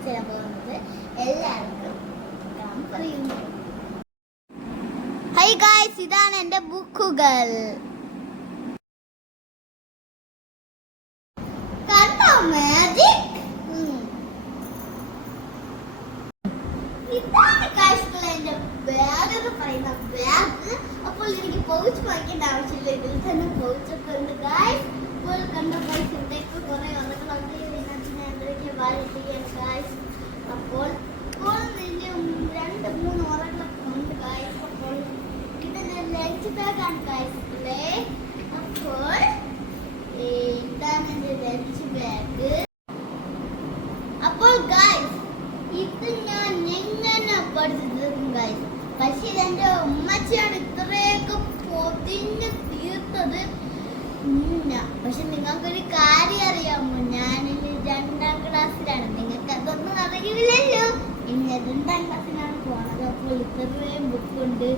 കാണിച്ചു തരാൻ പോകുന്നത്. എല്ലാവർക്കും പറയുന്നു. ഹൈ ഗായ്സ്, ഇതാണ് എന്റെ ബുക്കുകൾ. കണ്ടോ മാജിക്? ഇതാണ് ഗായ്സ് എന്റെ ബാഗ് എന്ന് പറയുന്ന ബാഗ്. അപ്പോൾ എനിക്ക് പൗച്ച് വാങ്ങിക്കേണ്ട ആവശ്യമില്ല, ഇതിൽ തന്നെ പൗച്ചൊക്കെ ഉണ്ട് ഗായ്സ്. ഇപ്പോൾ കണ്ട ഗായ്സ് ഇവിടേക്ക് കുറെ ഉറകളുണ്ട്. ഇതിനകത്ത് വാലിട്ടിരിക്കുകയാണ് ഗായ്സ്. അപ്പോൾ ഇപ്പോൾ 2-3 ഉറകളൊക്കെ ഉണ്ട് ഗായ്സ്. അപ്പോൾ ഇതിന്റെ ലഞ്ച് ബാഗാണ് ഗായ്സ് അല്ലേ. അപ്പോൾ ഇതാണ് എന്റെ ലഞ്ച് ബാഗ്. അപ്പോൾ ഗായ്സ് ഇത് ഞാൻ എങ്ങനെ പഠിച്ചിട്ടും ഗായ്സ്, പക്ഷെ ഇതെന്റെ ഉമ്മച്ചിയാണ് ഇത്രയൊക്കെ പൊതിഞ്ഞ് തീർത്തത്. പക്ഷെ നിങ്ങൾക്കൊരു കാര്യം അറിയാമോ, ഞാനിനി 2ാം ക്ലാസ്സിലാണ്. നിങ്ങൾക്ക് അതൊന്നും അറിയില്ലല്ലോ. ഇനി 2ാം ക്ലാസ്സിലാണ് പോണത്. അപ്പോൾ ഇത്രയും ബുക്കുണ്ട്.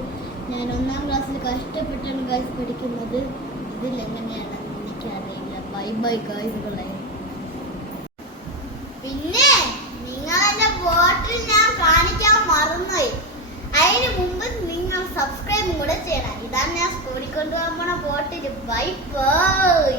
ഞാൻ 1ാം ക്ലാസ്സിൽ കഷ്ടപ്പെട്ടാണ് ഗായ്സ് പഠിക്കുന്നത്. ഇതിലെങ്ങനെയാണ് എനിക്കറിയില്ല. ബൈ ബൈ ഗായ്സുകളെ. പിന്നെ നിങ്ങളെന്റെ ബോട്ടിൽ ഞാൻ കാണിക്കാൻ മറന്നുപോയി. അതിന് മുമ്പ് നിങ്ങൾ സബ്സ്ക്രൈബും കൂടെ ചെയ്യണം. ഇതാണ് ഞാൻ സ്കൂളിൽ കൊണ്ടുപോകാൻ പോണ ബോട്ടിൽ. Bye bye.